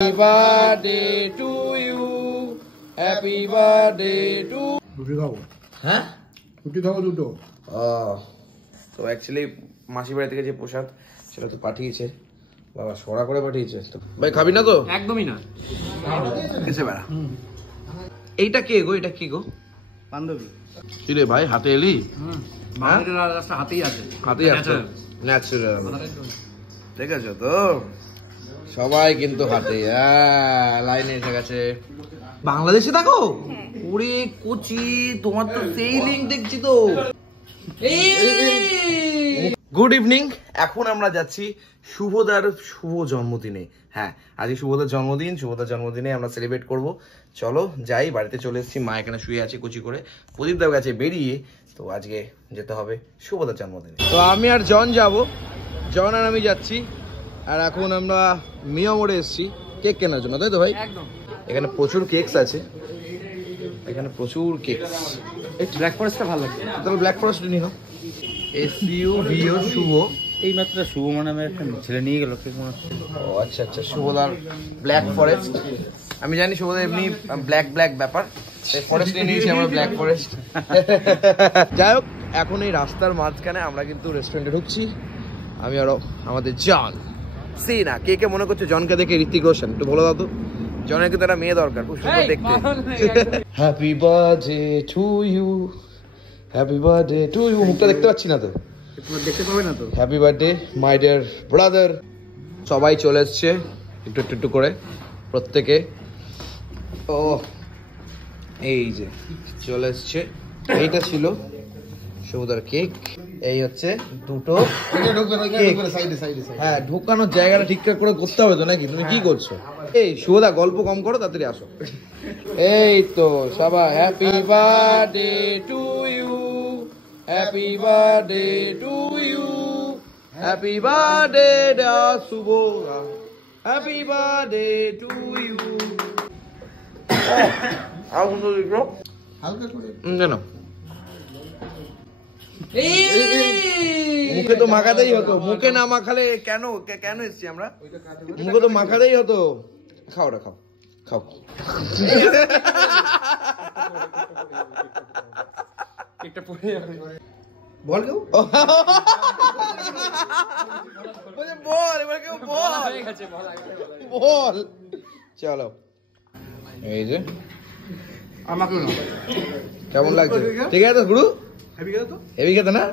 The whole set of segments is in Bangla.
Happy birthday to you. Happy birthday to রুটি খাবো। হ্যাঁ রুটি খাবো দুটো। তো অ্যাকচুয়ালি মাসি বাড়ি থেকে যে প্রসাদ সেটা তো পাঠিয়েছে বাবা, সরা করে পাঠিয়েছে। ভাই খাবি না তো? একদমই না। এসে বেড়া। এইটা কে গো? এটা কি গো? বান্ধবী। কি রে ভাই, হাতে এলি? বান্ধবীর রাস্তা হাতেই আছে। হাতেই আছে, ন্যাচারাল। ঠিক আছে তো, সবাই কিন্তু হাতে লাইনে এসে গেছে। বাংলাদেশে থাকো? ওরে কোচি, তোমার তো সেই লিঙ্ক দেখছি তো। Good evening. এখন আমরা যাচ্ছি শুভদার শুভ জন্মদিনে। হ্যাঁ, আজকে শুভদার জন্মদিন। শুভদার জন্মদিনে আমরা সেলিব্রেট করব। চলো যাই, বাড়িতে চলে এসেছি। মা এখানে শুয়ে আছে কুচি করে, প্রদীপ দেব গেছে বেরিয়ে। তো আজকে যেতে হবে শুভদার জন্মদিনে। তো আমি আর জন যাব, জন আর আমি যাচ্ছি। আর এখন আমরা মিয়া মোড়ে এসেছি কেক কেনার জন্য, তাই তো ভাই? একদম। এখানে প্রচুর কেকস আছে, এখানে প্রচুর কেকস। এই ব্ল্যাক ফরেস্টটা ভালো লাগছে। তাহলে ব্ল্যাক ফরেস্ট নিয়ে নাও। SUVO শুভ। এই মাত্র শুভ নামে একটা ছেলে নিয়ে গেল কেক মনে হচ্ছে। ও আচ্ছা আচ্ছা, শুভদার ব্ল্যাক ফরেস্ট। আমি জানি শুভদার এমনি ব্ল্যাক ব্ল্যাক ব্যাপার, ফরেস্ট নিয়ে নিয়েছি আমরা, ব্ল্যাক ফরেস্ট। যাই হোক, এখন এই রাস্তার মাঝখানে আমরা কিন্তু রেস্টুরেন্টে ঢুকছি। আমি আরো আমাদের জন সি না, কে কে মনে করছে জনকে দেখে ঋত্বিক রোশন? একটু বলো দাদু। জনের কিন্তু একটা মেয়ে দরকার, খুব সুন্দর দেখতে। Happy birthday to you, happy birthday to you. মুখটা দেখতে পাচ্ছি না তো, দেখতে পাবে না তো। Happy birthday my dear brother. সবাই চলে এসছে একটু একটু একটু করে প্রত্যেকে। ও এই যে চলে এসছে, এইটা ছিল শুভদার কেক। এই হচ্ছে দুটো কেক। হ্যাঁ, ঢোকানোর জায়গাটা ঠিকঠাক করে করতে হবে তো নাকি? তুমি কি করছো? এই শুভদা, গল্প কম করো, তাড়াতাড়ি আসো। এই তো সবাই happy birthday to you, happy birthday to you, happy birthday dear Shubhada, happy birthday to you. আর সুন্দর দিলো হালকা করে কেন? মুখে তো মাখাতেই হতো, মুখে না মাখালে কেন কেন এসছি আমরা? মুখে তো মাখাতেই হতো। খাও ওটা, খাও খাও। কেকটা পড়ে যাবে। বল কেউ, বল এবার কেউ বল, হয়ে গেছে বলা। বল। চলো, এই যে আমাকে না। কেমন লাগছে? ঠিক আছে গুরু, হেভি গেল তো? হেভি খেতে না?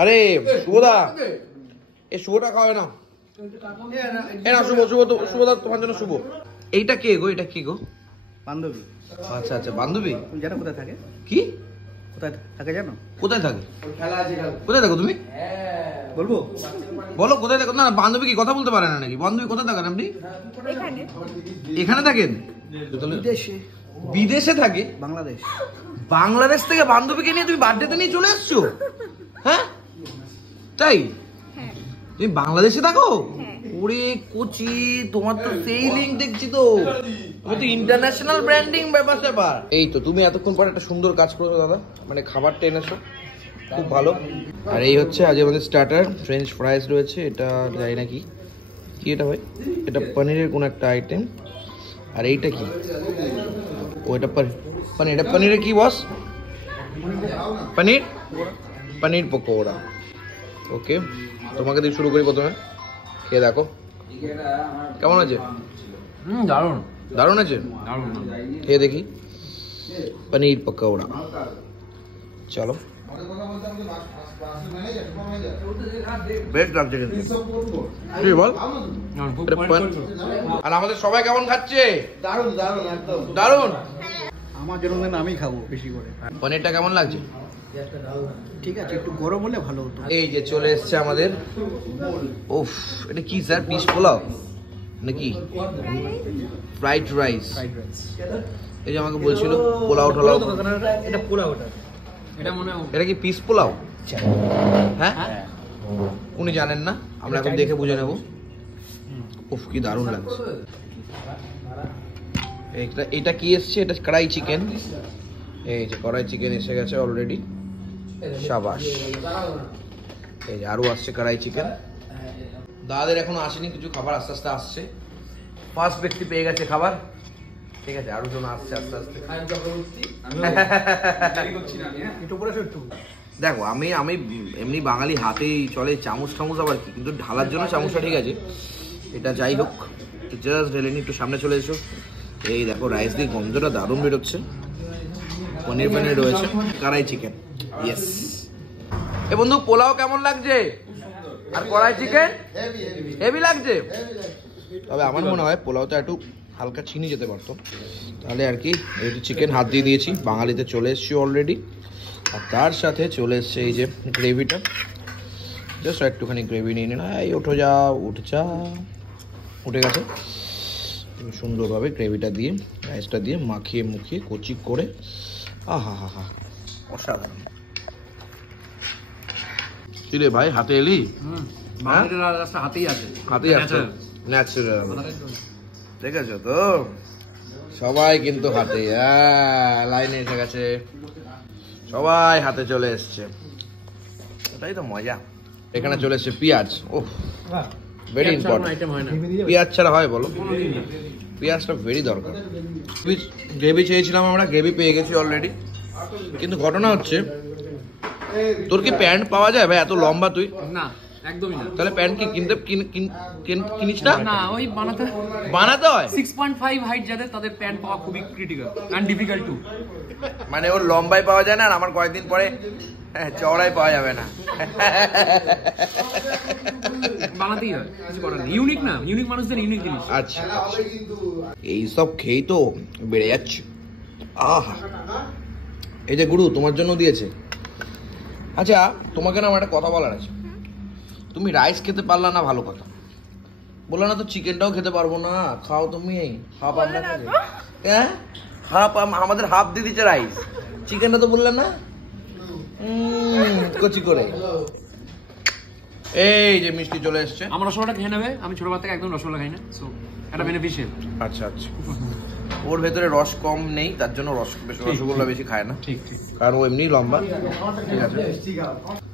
আরে শুভদা, এই শুভটা খাওয়াবে না। এ না শুভ, শুভ তো, শুভদা তোমার জন্য শুভ। এইটা কে গো? এটা কি গো? বান্ধবী। আচ্ছা আচ্ছা, বান্ধবী। তুমি জানো কোথায় থাকে? কি কোথায় থাকে জানো? কোথায় থাকে? কোথায় থাকো তুমি? বলবো? বলো কোথায় থাকো। না বান্ধবী কি কথা বলতে পারে না নাকি? বান্ধবী কোথায় থাকেন আপনি? এখানে থাকেন? বিদেশে। বিদেশে থাকে? বাংলাদেশ। বাংলাদেশ থেকে বান্ধবীকে নিয়ে তুমি বার্থডেতে নিয়ে চলে এসছো? হ্যাঁ তাই? তুমি বাংলাদেশে থাকো? ওরে কোচি, তোমার তো সেই লিঙ্ক দেখছি তো, তুমি তো ইন্টারন্যাশনাল ব্র্যান্ডিং ব্যাপার স্যাপার। এই তো তুমি এতক্ষণ পর একটা সুন্দর কাজ করেছো দাদা, মানে খাবারটা এনেছো, খুব ভালো। আর এই হচ্ছে আজ আমাদের স্টার্টার, ফ্রেঞ্চ ফ্রাইস রয়েছে। এটা জানি না কি কি এটা ভাই, এটা পনিরের কোন একটা আইটেম। আর এইটা কি? ও এটা পনির। এটা পনিরের কি বস? পনির, পনির পকোড়া। ওকে, তোমাকে দিয়ে শুরু করি প্রথমে। খেয়ে দেখো কেমন আছে। দারুণ। দারুণ আছে, দারুণ। খেয়ে দেখি পনির পকোড়া। চলো, বেশ লাগছে কিন্তু, কি বল? আর আমাদের সবাই কেমন খাচ্ছে? দারুণ দারুণ একদম দারুণ। আমার জন্মদিন আমি খাবো বেশি করে। পনিরটা কেমন লাগছে? ঠিক আছে, একটু গরম হলে ভালো হতো। এই যে চলে এসছে আমাদের, উফ এটা কি স্যার, পিস পোলাও নাকি ফ্রাইড রাইস? এই যে আমাকে বলছিল পোলাও টোলাও। এটা পোলাও, এটা মনে হয় এটা কি পিস পোলাও? হ্যাঁ, উনি জানেন না, আমরা এখন দেখে বুঝে নেব। উফ কি দারুণ লাগছে। এটা কি এসছে? এটা কড়াই চিকেন। এই যে কড়াই চিকেন এসে গেছে অলরেডি, শাবাশ। এই যে আরো আসছে কড়াই চিকেন। দাদাদের এখনো আসেনি, কিছু খাবার আস্তে আস্তে আসছে। ফার্স্ট ব্যক্তি পেয়ে গেছে খাবার, ঠিক আছে, আরো জন আসছে আস্তে আস্তে। দেখো আমি আমি এমনি বাঙালি হাতেই চলে, চামচ ঠামচ আবার কি, কিন্তু ঢালার জন্য চামচটা ঠিক আছে। এটা যাই হোক, জাস্ট ঢেলে নি, একটু সামনে চলে এসো। এই দেখো রাইস দিয়ে গন্ধটা দারুণ বেরোচ্ছে, পনির পনির রয়েছে, কড়াই চিকেন, ইয়েস। এ বন্ধু পোলাও কেমন লাগছে? আর কড়াই চিকেন হেভি লাগছে। তবে আমার মনে হয় পোলাওটা একটু হালকা চিনি যেতে পারতো, তাহলে আর কি। একটু চিকেন হাত দিয়ে দিয়েছি, বাঙালিতে চলে এসছি অলরেডি। আর তার সাথে চলে এসছে এই যে গ্রেভিটা, জাস্ট একটুখানি গ্রেভি নিয়ে নিলাম। এই উঠে যা, উঠে গেছে। সুন্দরভাবে গ্রেভিটা দিয়ে রাইসটা দিয়ে মাখিয়ে মুখিয়ে কচি করে, আহা হা হা, অসাধারণ। কি রে ভাই, হাতে এলি? হাতেই আছে, হাতেই আছে, ন্যাচারাল। দেখেছো তো, সবাই কিন্তু হাতে, লাইনে এসে গেছে, সবাই হাতে চলে এসছে, এটাই তো মজা। এখানে চলে এসছে পেঁয়াজ, ওহ ভেরি ইম্পর্টেন্ট। পেঁয়াজ ছাড়া হয় বলো? পেঁয়াজটা ভেরি দরকার। গ্রেভি চেয়েছিলাম আমরা, গ্রেভি পেয়ে গেছি অলরেডি। কিন্তু ঘটনা হচ্ছে, তোর কি প্যান্ট পাওয়া যায় ভাই? এত লম্বা তুই। না একদমই না। তাহলে প্যান্ট কি কিনতে কিনিস না? না ওই বানাতে হয়। 6.5 হাইট যাদের, তাদের প্যান্ট পাওয়া খুবই ক্রিটিক্যাল এন্ড ডিফিকাল্ট টু। মানে ওর লম্বাই পাওয়া যায় না, আর আমার কয়েকদিন পরে চওড়াই পাওয়া যাবে না। বানাতেই হয়, কিছু করার নেই। ইউনিক না, ইউনিক মানুষদের ইউনিক জিনিস। আচ্ছা এইসব খেয়েই তো বেড়ে যাচ্ছে। আহা, এই যে গুরু তোমার জন্য দিয়েছে। আচ্ছা তোমাকে না আমার একটা কথা বলার আছে। তুমি রাইস খেতে পারলা না, ভালো কথা। বললো না তো চিকেনটাও খেতে পারবো না, খাও তুমি। হাফ আমরা খাবে, হ্যাঁ হাফ, আমাদের হাফ দিয়ে দিচ্ছে রাইস, চিকেনটা তো বললে না। কচি করে। এই যে মিষ্টি চলে এসছে। আমার রসগোল্লাটা খেয়ে নেবে, আমি ছোটবেলা থেকে একদম রসগোল্লা খাই না, সো এটা বেনিফিশিয়াল। আচ্ছা আচ্ছা, ওর ভেতরে রস কম নেই, তার জন্য রসগোল্লা বেশি খায় না। ঠিক ঠিক, কারণ ও এমনি লম্বা। ঠিক আছে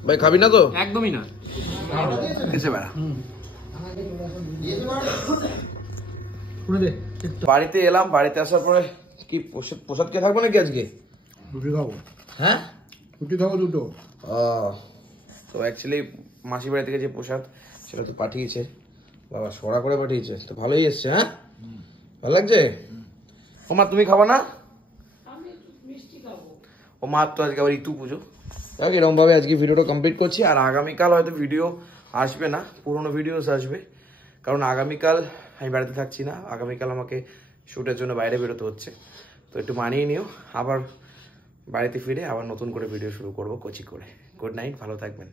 ভাই, খাবি না তো? একদমই না। কিসে বেড়া। বাড়িতে এলাম, বাড়িতে আসার পরে কি প্রসাদ কে থাকবো নাকি আজকে? রুটি খাবো। হ্যাঁ রুটি খাবো দুটো। তো অ্যাকচুয়ালি মাসি বাড়ি থেকে যে প্রসাদ সেটা তো পাঠিয়েছে বাবা, সরা করে পাঠিয়েছে, তো ভালোই এসছে। হ্যাঁ ভালো লাগছে। ও মা তুমি খাবো না? ও মা তো আজকে আবার ঋতু পুজো। দেখ এরকম ভাবে আজকে ভিডিওটা কমপ্লিট করছি। আর আগামীকাল হয়তো ভিডিও আসবে না, পুরোনো ভিডিওস আসবে, কারণ আগামীকাল আমি বাড়িতে থাকছি না। আগামীকাল আমাকে শ্যুটের জন্য বাইরে বেরোতে হচ্ছে, তো একটু মানিয়ে নিও। আবার বাড়িতে ফিরে আবার নতুন করে ভিডিও শুরু করবো কচি করে। গুড নাইট, ভালো থাকবেন।